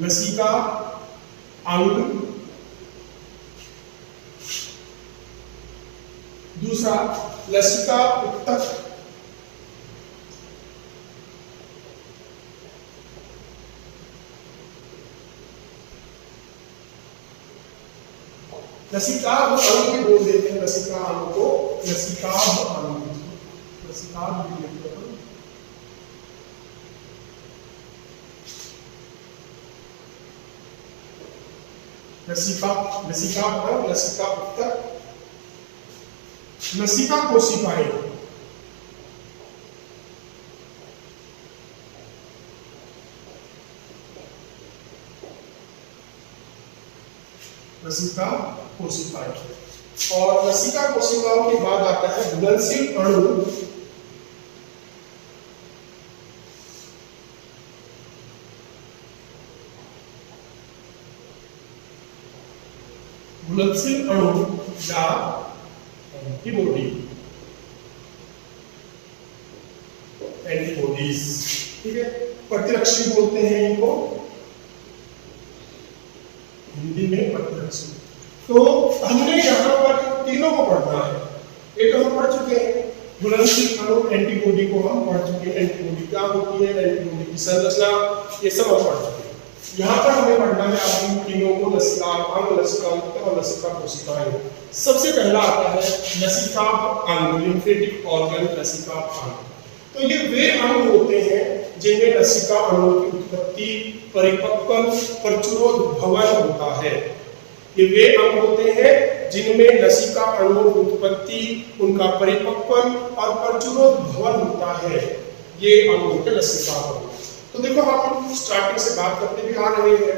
लसिका अंग, दूसरा लसिका उत्तक, लसिकाभ अंग भी बोल देते हैं। लसिका अंग को लसिकाभ अंग, लसिकाभ भी लिखते हैं। लसिका अंग, लसिका उत्तक, लसिका कोशिकाएं, लसिका कोशिकाएं और लसिका कोशिकाओं के बाद आता है घुलनशील अणु, घुलनशील अणु या एंटीबॉडी, एंटीबॉडीज, ठीक है, प्रतिरक्षी बोलते हैं इनको हिंदी में प्रतिरक्षी। तो हमने यहाँ पर तीनों को पढ़ना है। एक हम पढ़ चुके हैं घुलनशील अणु, एंटीबॉडी को हम पढ़ चुके हैं। एंटीबॉडी क्या होती है, एंटीबॉडी की संरचना, ये सब हम पढ़ चुके हैं। यहाँ पर हमें पढ़ना है आप तीनों को, लसिका अंग, लसिका उत्तक और लसिका कोशिकाएं। सबसे पहला आता है लसिका अंग, लिम्फेटिक ऑर्गन, लसिका अंग। तो ये वे अंग होते हैं जिनमें लसिका अणु की उत्पत्ति, परिपक्वन, प्रचुरोद्भवन होता है। ये वे अंग होते हैं जिनमें लसिका अणु की उत्पत्ति, उनका परिपक्वन और प्रचुरोद्भवन होता है। ये अंग होते हैं लसिका अंग। तो देखो हम स्टार्टिंग से बात करते भी आ रहे हैं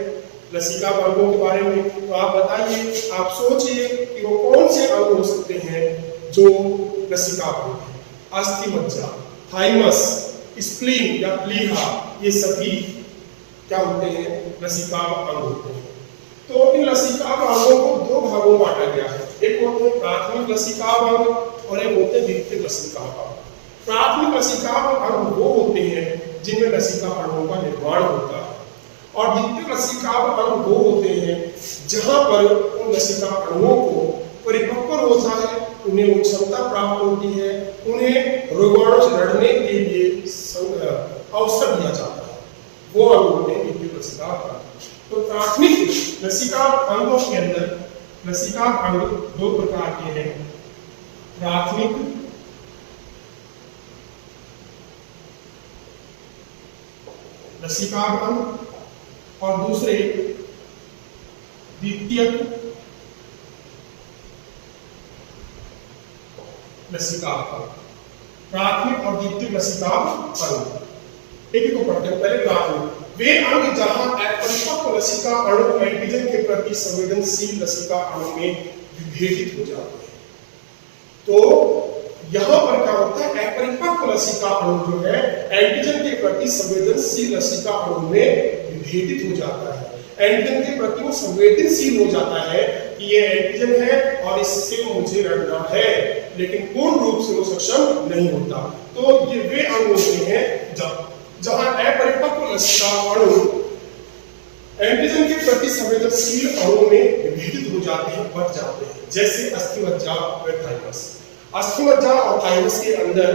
लसिका अंगों के बारे में। तो आप बताइए, आप सोचिए कि वो कौन से अंग हो सकते हैं जो लसिका अंग है। अस्थि मज्जा, थाइमस, स्प्लीन या प्लीहा, ये सभी क्या होते हैं, लसिका अंग होते हैं। तो इन लसिका अंगों को 2 भागों में बांटा गया है। एक होते हैं प्राथमिक लसिका अंग और एक होते हैं द्वितीयक लसिका अंग। प्राथमिक लसिका अंग वो होते हैं जिनमें लसिका अणुओं का निर्माण होता है और द्वितीयक लसिका अंग वो होते हैं जहां पर उन लसिका अणुओं को परिपक्व होता है, उन्हें वो क्षमता प्राप्त होती है, उन्हें रोगाणु से लड़ने के लिए अवसर दिया जाता है, वो अंग होते हैं द्वितीयक लसिका अंग। तो प्राथमिक लसिका अंगों के अंदर लसिका अंग 2 प्रकार के हैं, प्राथमिक लसिका अंग और दूसरे द्वितीयक लसिका अंग। प्राथमिक और द्वितीयक लसिका अंग एक को पढ़ते हैं। पहले प्राथमिक, वे अंग जहां अपरिपक्व लसिका अणु एंटीजन के प्रति संवेदनशील लसिका अणु में विभेदित हो जाते हैं। तो यहाँ पर क्या होता है, अपरिपक्व लसिका अणु जो है एंटीजन के प्रति संवेदनशील लसिका अणु में विभेदित हो जाता है। एंटीजन के प्रति वो संवेदनशील हो जाता है कि ये एंटीजन है और इससे मुझे लड़ना है, लेकिन पूर्ण रूप से वो सक्षम नहीं होता। तो ये वे अंग होते हैं जहां अपरिपक्व लसिका अणु एंटीजन के प्रति संवेदनशील अणु में विभेदित हो जाते हैं, बच जाते हैं, जैसे अस्थिमज्जा व थाइमस। अस्थिमज्जा और थाइमस के अंदर,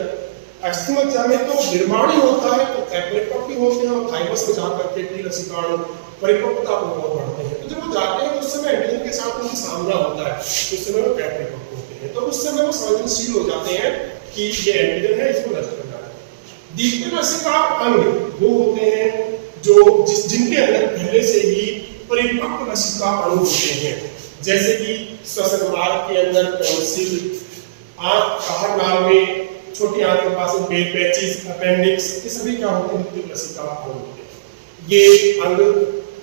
अस्थिमज्जा में तो निर्माण ही होता है, तो परिपक्व भी होते हैं, और थाइमस में जाकर के टी लसिकाणु परिपक्वता को ओर बढ़ते हैं। तो जब वो जाते हैं तो उस समय एंटीजन के साथ उनकी सामना होता है, उस समय वो परिपक्व होते हैं, तो उस समय वो संवेदनशील हो जाते हैं कि ये एंटीजन है, इसको नष्ट करना है। द्वितीय लसिका अंग वो होते हैं जो जिनके अंदर पहले से ही परिपक्व लसिका अणु होते हैं, जैसे कि श्वसन मार्ग के अंदर टॉन्सिल, आंख बाहर नाल में छोटी आंत के पास में पेट पैचेस, अपेंडिक्स, ये सभी क्या होते हैं? द्वितीय लसिका अणु होते हैं। ये अंग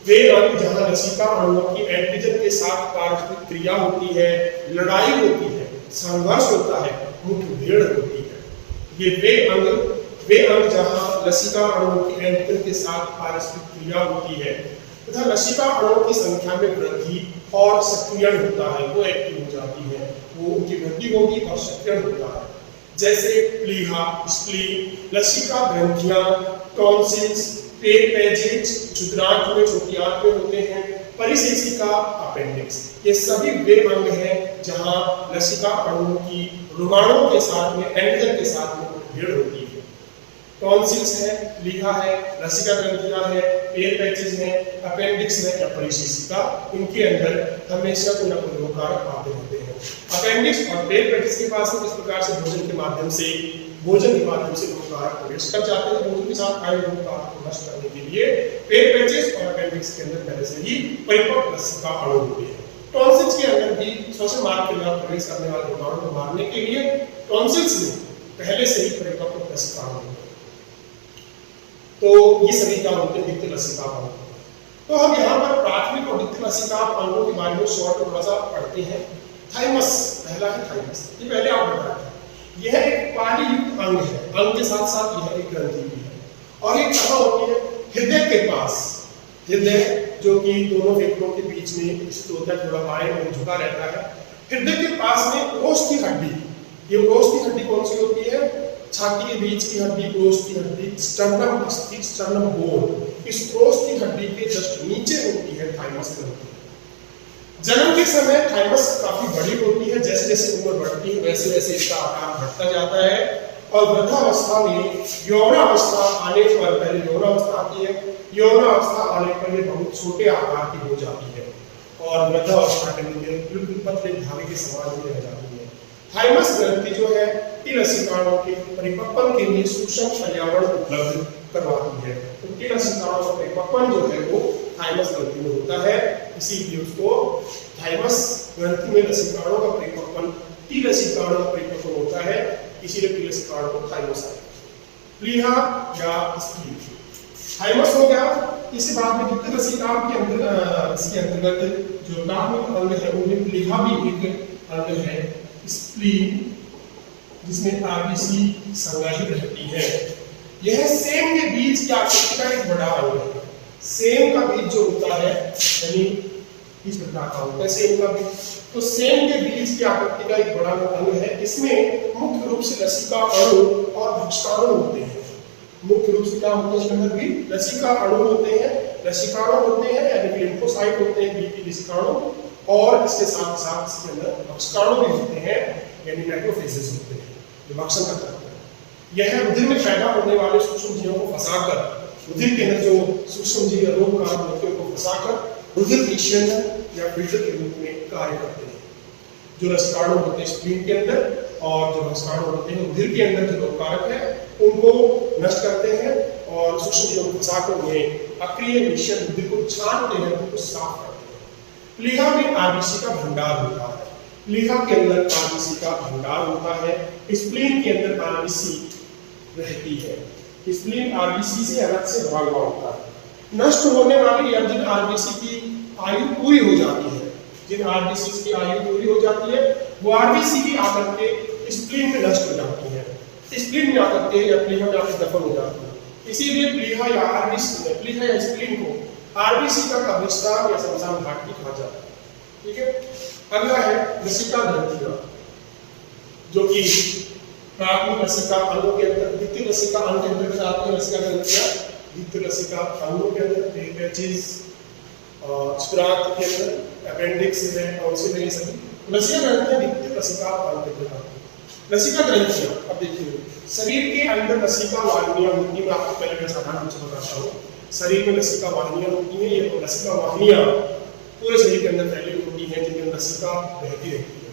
वे अंग जहां लसिका अणुओं की एंटीजन के साथ पारस्परिक क्रिया होती है, लड़ाई होती है, संघर्ष होता है, मुठभेड़ होती है। ये वे अंग जहां लसिका अणुओं की एंटीजन के साथ पारस्परिक क्रिया होती है तथा लसिका अणुओं की संख्या में वृद्धि और सक्रियण होता है, वो एक्टिव हो जाती है, वो उनकी वृद्धि होगी और सक्रियण होता है, जैसे प्लीहा, स्प्लीन, लसिका ग्रंथियां, टॉन्सिल्स, पेट पैचेज, क्षुद्रांत में छोटी आंत में होते हैं, परिशेषिका, अपेंडिक्स। ये सभी वे अंग हैं जहां लसिका अणुओं की रोगाणुओं के साथ में, एंटीजन के साथ में मुठभेड़ होती है। टॉन्सिल्स है, प्लीहा है, लसिका ग्रंथियां है, पेट पैचेज है, अपेंडिक्स है या परिशेषिका, इनके अंदर हमेशा कोई ना कोई रोगकारक आते होते हैं। अपेंडिक्स और पेट पैचेज के पास में किस प्रकार से भोजन के माध्यम से रोगकारक प्रवेश कर जाते हैं, भोजन के साथ आए रोगकारक को नष्ट करने के लिए पेट पैचेज और अपेंडिक्स के अंदर पहले से ही परिपक्व लसिका अणु होते हैं। टॉन्सिल्स के अंदर भी श्वसन मार्ग के द्वारा प्रवेश करने वाले रोगाणु को मारने के लिए टॉन्सिल्स में पहले से ही परिपक्व लसिका अणु होते हैं। तो ये सभी क्या होते हैं? द्वितीय लसिका अणु। तो हम यहाँ पर प्राथमिक और द्वितीय लसिका अणुओं के बारे में शॉर्ट में थोड़ा सा पढ़ते हैं। थाइमस, पहला है थाइमस, ये पहले आप बताया था। यह एक पानीयुक्त अंग है, अंग के साथ साथ यह एक ग्रंथि भी है, और ये कहाँ होती है? हृदय के पास। हृदय जो कि दोनों फेफड़ों के बीच में स्थित होता है, थोड़ा बाएं और झुका रहता है। हृदय के पास में ओस की हड्डी, ये ओस की हड्डी कौन सी होती है? छाती के बीच की हड्डी, ओस की हड्डी, स्टर्नम अस्थि, स्टर्नम बोन, इस ओस की हड्डी के जस्ट नीचे होती है थाइमस ग्रंथि। जन्म के समय थाइमस काफी बड़ी होती है, जैसे जैसे उम्र बढ़ती है वैसे वैसे इसका आकार बढ़ता जाता है, और वृद्धावस्था में यौनावस्था आने पर, पहले यौनावस्था आती है, यौनावस्था आने पर ये बहुत छोटे आकार की हो जाती है, और वृद्धावस्था के लिए बिल्कुल पतले धागे के समान ही रह जाती है। थाइमस ग्रंथि जो है टी लसिकाणुओं के परिपक्वन के लिए सूक्ष्म पर्यावरण उपलब्ध करवाती है। तो टी लसिकाणुओं का परिपक्वन जो है वो थाइमस ग्रंथि में होता है, इसीलिए उसको थाइमस ग्रंथि में लसिकाणुओं का परिपक्वन टी लसिकाणु का परिपक्वन होता है, इसीलिए टी लसिकाणु को थाइमस है। प्लीहा या स्प्लीन, थाइमस हो गया। इसके बाद में द्वितीय लसिका के अंदर, इसके अंतर्गत जो प्राथमिक अंग है उनमें प्लीहा भी एक अंग है, स्प्लीन, जिसमें आरबीसी संग्रहित रहती है। यह सेम के बीज की आकृति का एक बड़ा अंग है। सेम का बीज जो होता है, यानी इस प्रकार का होता है सेम का बीज, तो सेम के बीज की आकृति का एक बड़ा अंग है। इसमें मुख्य रूप से लसिका अणु और भक्षकाणु होते हैं। मुख्य रूप से क्या होते हैं? इसके अंदर भी लसिका अणु होते हैं, लसिकाणु होते हैं, यानी लिम्फोसाइट होते हैं, बीपी लसिकाणु, और इसके साथ साथ इसके अंदर भक्षकाणु भी होते हैं, यानी मैक्रोफेजेस होते हैं जो भक्षण करते हैं। यह रुधिर में पैदा होने वाले सूक्ष्म जीवों को फंसाकर, रुधिर के अंदर जो सूक्ष्म जीव रोग कारक होते हैं को फंसाकर रुधिर निषेचन या फिल्टर के रूप में कार्य करते हैं। जो लसिकाणु होते हैं स्प्लीन के अंदर, और जो भक्षकाणु होते हैं रुधिर के अंदर जो रोग कारक है उनको नष्ट करते हैं, और सूक्ष्म जीवों को फंसाकर उन्हें अक्रिय निषेचन रुधिर को छानते हैं, उनको साफ करते हैं। प्लीहा में आरबीसी का भंडार होता है, प्लीहा के अंदर आरबीसी का भंडार होता है। स्प्लीन के अंदर आरबीसी रहती है, स्प्लीन आरबीसी से अलग से भरा हुआ होता है। नष्ट होने वाली या जिन आरबीसी की आयु पूरी हो जाती है, जिन आरबीसी की आयु पूरी हो जाती है, वो आरबीसी की आकर के स्प्लीन में नष्ट हो जाती है, स्प्लीन में आकर के या प्लीहा में आकर दफन हो जाती है। इसीलिए प्लीहा या आरबीसी, प्लीहा या स्प्लीन को आरबीसी का कब्रिस्तान या शमशान घाट भी कहा जाता है। ठीक है, अगला है लसिका ग्रंथियां, जो कि प्राथमिक लसिका अंगों के अंदर, द्वितीय लसिका अंग के अंदर आती है लसिका ग्रंथियां। द्वितीय लसिका अंगों के अंदर पेट पैचेज, स्प्राक के अंदर अपेंडिक्स है और उससे ये सभी लसिका ग्रंथियां दिखती है लसिका अंतर्गत। लसिका ग्रंथियां, अब देखिए शरीर के अंदर लसिका वाहिनियां होती है। मैं आपको पहले मैं साधारण रूप से बताता हूँ। शरीर में लसिका वाहिनियां होती हैं। ये लसिका वाहिनियां पूरे शरीर के अंदर फैली होती हैं जिनमें लसिका बहती रहती है।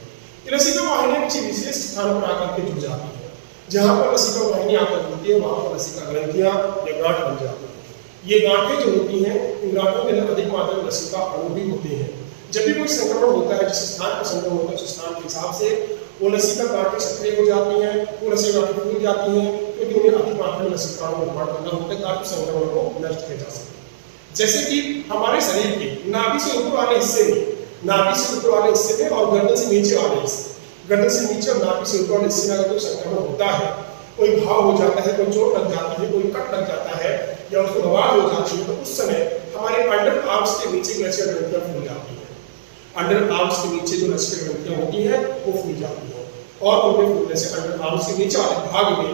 ये लसिका वाहिनियां किसी विशेष स्थान पर आकर के जुड़ जाती है। जहाँ पर लसिका वाहिनी आकर जुड़ती है वहाँ पर लसिका ग्रंथियां या गांठ बन जाती है। ये गांठें जो होती हैं इन गांठों के अंदर अधिक मात्रा में लसिका अणु भी होते हैं। जब भी कोई संक्रमण होता है, जिस स्थान पर संक्रमण होता है उस स्थान के हिसाब से वो लसिका गांठें सक्रिय हो जाती हैं, वो लसिका गांठें फूल जाती हैं, क्योंकि उन्हें अधिक मात्रा में लसिका का निर्माण करना होता है ताकि संक्रमण को नष्ट किया जा सके। जैसे कि हमारे शरीर के नाभि से ऊपर वाले हिस्से में, नाभि से ऊपर वाले हिस्से में और गर्दन से नीचे वाले हिस्से, गर्दन से नीचे और नाभि से ऊपर वाले हिस्से में अगर कोई संक्रमण होता है, कोई घाव हो जाता है, कोई चोट लग जाती है, कोई कट लग जाता है या उसको बवाल हो जाती है, तो उस समय हमारे अंडर आर्म्स के नीचे की लसिका ग्रंथियां फूल जाती है। अंडर आर्म्स के नीचे जो लसिका ग्रंथियां होती है वो फूल जाती है और उनके फूलने से अंडर आर्म्स के नीचे वाले भाग में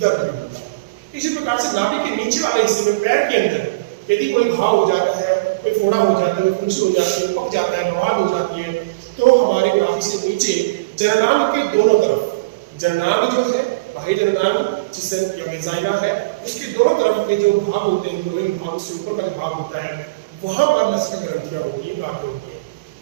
दर्द भी होता है। इसी प्रकार से नाभि के नीचे वाले हिस्से में पैर के अंदर यदि कोई घाव हो जाता है, कोई फोड़ा हो जाता है, फुंसी हो जाती है, पक जाता है, बवाल हो जाती है, तो हमारे नाभि से नीचे जननांग के दोनों तरफ, जननांग जो है बाह्य जननांग जिससे या वेजाइना है, उसके दोनों तरफ के जो भाग होते हैं, ग्लोइंग भाग से ऊपर का भाग होता है, वहां पर लसिका ग्रंथियां होती है, गांठें होती है,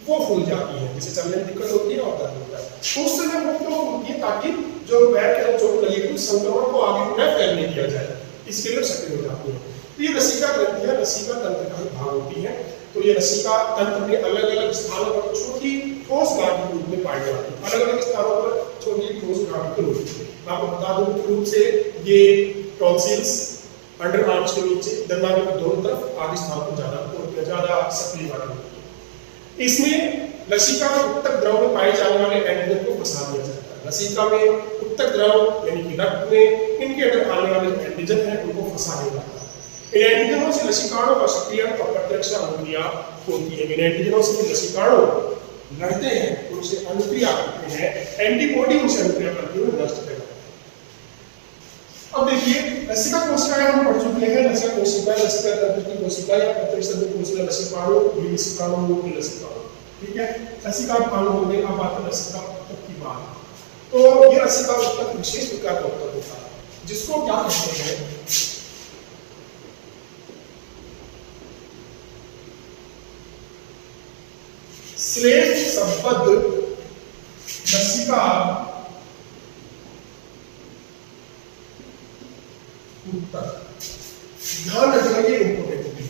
वो फूल जाती है, जिससे चलने में दिक्कत होती है और दर्द होता है। उस समय वो क्यों फूलती है? ताकि जो पैर के अंदर चोट लगी है उस संक्रमण को आगे न फैलने दिया जाए, इसके लिए सक्रिय हो जाती है। तो ये लसिका ग्रंथियां लसिका तंत्र का भाग होती है। तो ये लसिका तंत्र में अलग अलग स्थानों पर छोटी ठोस गांठ के रूप में पाई जाती है। अलग अलग स्थानों पर छोटी ठोस गांठ के रूप में मैं आपको बता दूं मुख्य रूप से ये टॉन्सिल्स, अंडर आर्म्स के नीचे, दरनावे के दोनों तरफ आदि स्थान पर ज्यादा सक्रिय गांठ होती है। इसमें लसिका में उत्तक द्रव में पाए जाने वाले एंटीजन को फंसा दिया जाता है। लसिका में उत्तक द्रव यानी कि रक्त में इनके अंदर आने वाले एंटीजन है उनको फंसा दिया जाता है। इन एंटीजनों से लसिकाणु का सक्रिय और प्रत्यक्ष अनुक्रिया होती है। इन एंटीजनों से लसिकाणु लड़ते हैं, उनसे अनुक्रिया करते हैं, एंटीबॉडी उनसे अनुक्रिया करती है, नष्ट कर देते हैं। अब देखिए लसिका कोशिकाएं हम पढ़ चुके हैं। लसिका कोशिका, लसिका तंत्र की कोशिका या प्रत्यक्ष कोशिका, लसिकाणु, लसिकाणु, लसिकाणु, ठीक है। लसिका काणु हो गए। अब बात है लसिका ऊतक की बात। तो ये लसिका ऊतक विशेष प्रकार का ऊतक होता है जिसको क्या कहते हैं, श्लेष्म संबद्ध लसिका ऊतक। ध्यान रखना ये इंपोर्टेंट है।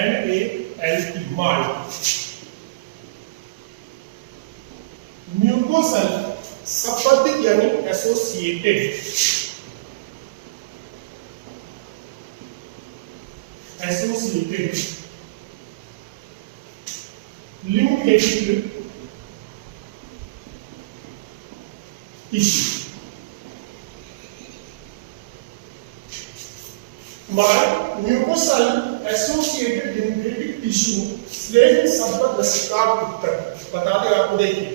MALT माल्ट, म्यूकोसल संबद्ध यानी associated, lymphatic tissue. Mucosal associated lymphatic tissue श्लेष्म संबद्ध लसिका ऊतक। बता दें आपको, देखिए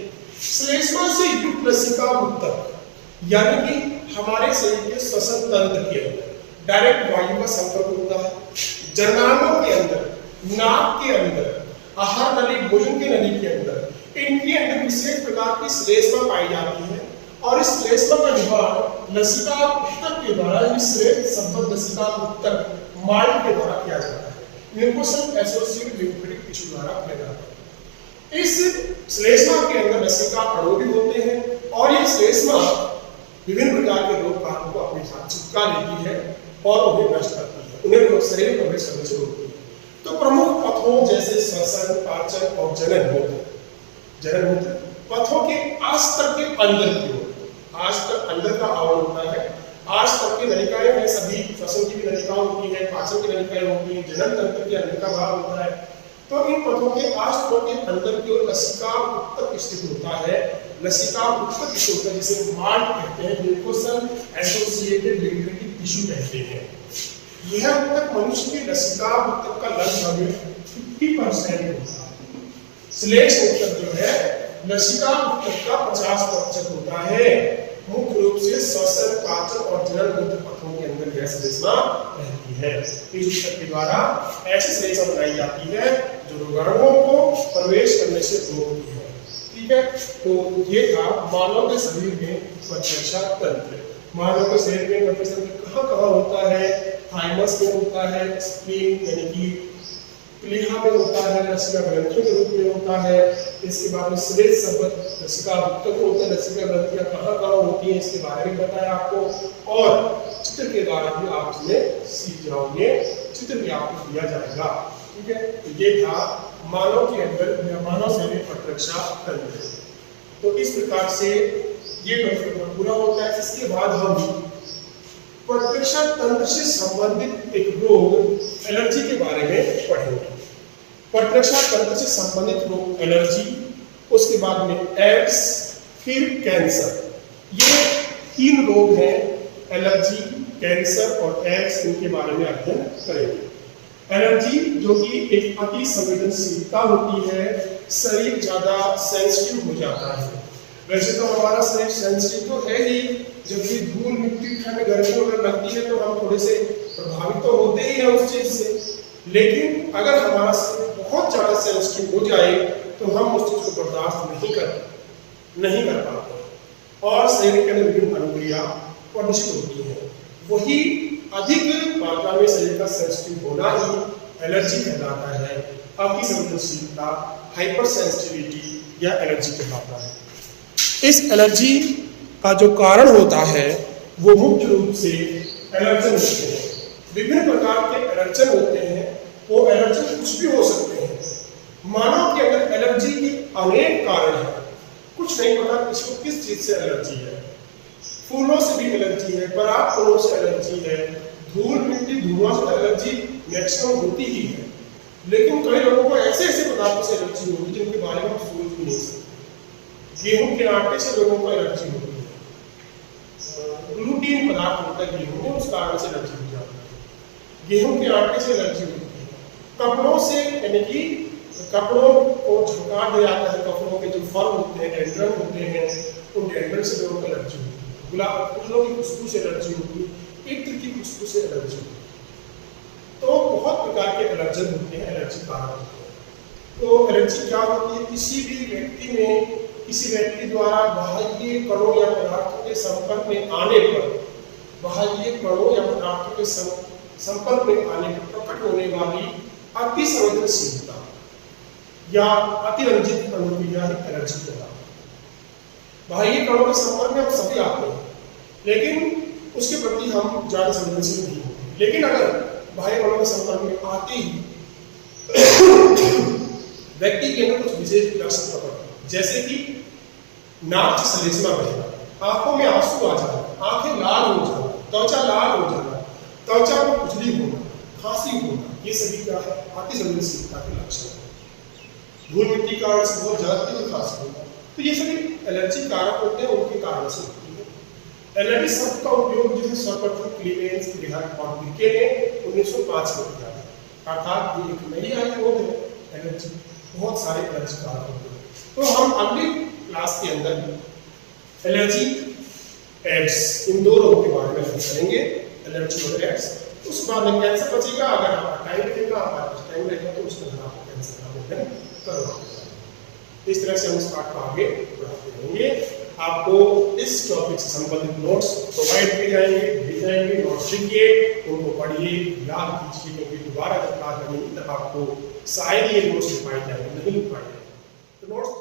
श्लेष्मा से युक्त लसिका ऊतक यानी कि हमारे शरीर के श्वसन तंत्र के अंदर डायरेक्ट वायु का संपर्क होता है। जननांगों के अंदर, नाक के अंदर, आहार नली, भोजन की नली के अंदर, इनके अंदर विशेष प्रकार की श्लेष्मा पाई जाती है और इस श्लेष्मा का निर्माण लसिका ऊतक के द्वारा, इस श्लेष्म संबद्ध लसिका ऊतक माल्ट के द्वारा किया जाता है। म्यूकोसल एसोसिएटेड लिम्फेटिक टिश्यू द्वारा किया जाता है। इस श्लेष्मा के अंदर लसिका अणु भी होते हैं और ये श्लेष्मा विभिन्न प्रकार के रोग कारकों को अपने साथ चिपका लेती है और उन्हें नष्ट करती है, उन्हें शरीर में प्रवेश करने से रोकती है। तो प्रमुख पथों जैसे श्वसन, पाचन और जनन मूत्र पथों के आस्तर के अंदर की ओर, आस्तर अंदर का आवरण होता है। आस्तर की नलिकाएं हैं, सभी श्वसन की भी नलिकाएं होती है, पाचन की नलिकाएं होती है, जनन तंत्र के अंदर का भाग होता है। तो इन पथों के आस्तर के अंदर की ओर लसिका ऊतक स्थित होता है। लसिका ऊतक स्थित होता है जिसे माल्ट कहते हैं, म्यूकोसल एसोसिएटेड लिम्फेटिक टिश्यू कहते हैं। यह ऊतक मनुष्य के लसिका ऊतक का लगभग 50% होता है। श्लेष्म ऊतक जो है लसिका ऊतक का 50% होता है। मुख्य रूप से श्वसन, पाचन और जनन मूत्र पथों के अंदर यह संरचना रहती है। इस ऊतक के द्वारा ऐसी संरचना बनाई जाती है जो रोगाणुओं को प्रवेश करने से रोकती है। ठीक है, तो ये था मानव के शरीर में प्रतिरक्षा तंत्र। मानव के शरीर में प्रतिरक्षा तंत्र कहाँ होता है? थाइमस में होता है, स्प्लीन यानी कि प्लीहा में होता है, लसिका ग्रंथियों के रूप में होता है। इसके बाद में श्वेत संबंध लसिका ऊतक होता है, लसिका ग्रंथियां कहाँ होती हैं इसके बारे में बताया आपको, और चित्र के द्वारा भी आप इसमें सीख जाओगे, चित्र भी आपको दिया जाएगा। ठीक है, तो ये था मानव के अंदर या मानव शरीर प्रतिरक्षा तंत्र। तो इस प्रकार से ये पूरा होता है। इसके बाद हम प्रतिरक्षा तंत्र से संबंधित एक रोग एलर्जी के बारे में पढ़ेंगे। प्रतिरक्षा तंत्र से संबंधित रोग एलर्जी, उसके बाद में एड्स, फिर कैंसर। ये 3 रोग हैं, एलर्जी, कैंसर और एड्स, इनके बारे में अध्ययन करेंगे। एलर्जी जो कि एक अति संवेदनशीलता होती है, शरीर ज्यादा सेंसिटिव हो जाता है। वैसे तो हमारा शरीर सेंसिटिव तो है ही, जब भी धूल मिट्टी ठंड गर्मी वगैरह लगती है तो हम थोड़े से प्रभावित तो होते ही हैं उस चीज से, लेकिन अगर हमारा शरीर बहुत ज्यादा सेंसिटिव हो जाए तो हम उस चीज को बर्दाश्त नहीं कर पाते और शरीर के अंदर विभिन्न अनुक्रिया प्रदर्शित होती है। वही अधिक मात्रा में शरीर का सेंसिटिव होना ही एलर्जी कहलाता है। अति संवेदनशीलता, हाइपर सेंसिटिविटी या एलर्जी कहलाता है। इस एलर्जी का जो कारण होता है वो मुख्य रूप से एलर्जन होते हैं। विभिन्न प्रकार के एलर्जन होते हैं, वो एलर्जन कुछ भी हो सकते हैं। मानव के अंदर एलर्जी के अनेक कारण हैं, कुछ नहीं पता किसको किस चीज से एलर्जी है। फूलों से भी एलर्जी है, पराग फूलों से एलर्जी है, धूल मिट्टी धुआं से एलर्जी मैक्सिमम होती ही है, लेकिन कई लोगों को ऐसे पदार्थों से एलर्जी होगी जिनके बारे में आप सोच भी नहीं सकते। गेहूं के आटे से लोगों को एलर्जी होती है, ग्लूटीन पदार्थ होता है गेहूं में, उस कारण से एलर्जी हो जाती है। गेहूं के आटे से एलर्जी होती है। कपड़ों से, यानी कि कपड़ों को झुका दिया जाता है, कपड़ों के जो फर होते हैं, डेंड्रन होते हैं, उन डेंड्रन से लोगों को एलर्जी होती है। गुलाब फूलों की खुशबू से एलर्जी होती है, इत्र की खुशबू से एलर्जी होती है। तो बहुत प्रकार के एलर्जन होते हैं, एलर्जी कारण होते हैं। तो एलर्जी क्या होती है? किसी भी व्यक्ति में, किसी व्यक्ति द्वारा बाह्य कणों या पदार्थों के संपर्क में आने पर, बाह्य कणों या पदार्थों के संपर्क में आने पर प्रकट होने वाली अति संवेदनशीलता या अतिरंजित अनुक्रिया ही एलर्जी कहलाती है। बाह्य कणों के संपर्क में हम सभी आते हैं, लेकिन उसके प्रति हम ज्यादा संवेदनशील नहीं होते। लेकिन अगर बाह्य कणों के संपर्क में आते ही व्यक्ति के अंदर कुछ विशेष लक्षण प्रकट, जैसे कि नाक से सलेस्मा बहना, आंखों में आंसू आ जाना, आंखें लाल हो जाना, त्वचा लाल हो जाना, त्वचा में खुजली होना, खांसी होना, ये सभी क्या है? अति संवेदनशीलता के लक्षण है। धूल मिट्टी कारण से बहुत ज्यादा तीव्र खांसी होना, तो ये सभी एलर्जी कारक होते हैं, उनके कारण से होती है। एलर्जी शब्द का उपयोग जो है सर्वप्रथम क्लीमेंस ने 1905 में किया था, अर्थात ये एक नई आई शोध है एलर्जी। बहुत सारे एलर्जी कारक होते हैं। तो हम अगली क्लास के अंदर एलर्जी, एड्स, इन दो रोगों के बारे में करेंगे, एलर्जी और एड्स। उस बाद में कैंसर बचेगा, अगर आपका टाइम रहेगा, आपका कुछ टाइम रहेगा तो उसके अंदर आपको कैंसर का अध्ययन करवाया जाएगा। इस तरह से हम इस पाठ को आगे बढ़ाते रहेंगे। आपको इस टॉपिक से संबंधित नोट्स प्रोवाइड किए जाएंगे, दिए जाएंगे। नोट्स लिखिए, उनको पढ़िए, याद कीजिए, क्योंकि दोबारा जब क्लास लगेगी तब आपको शायद ये नोट्स लिख पाए जाएंगे, नहीं लिख पाए जाएंगे। तो नोट्स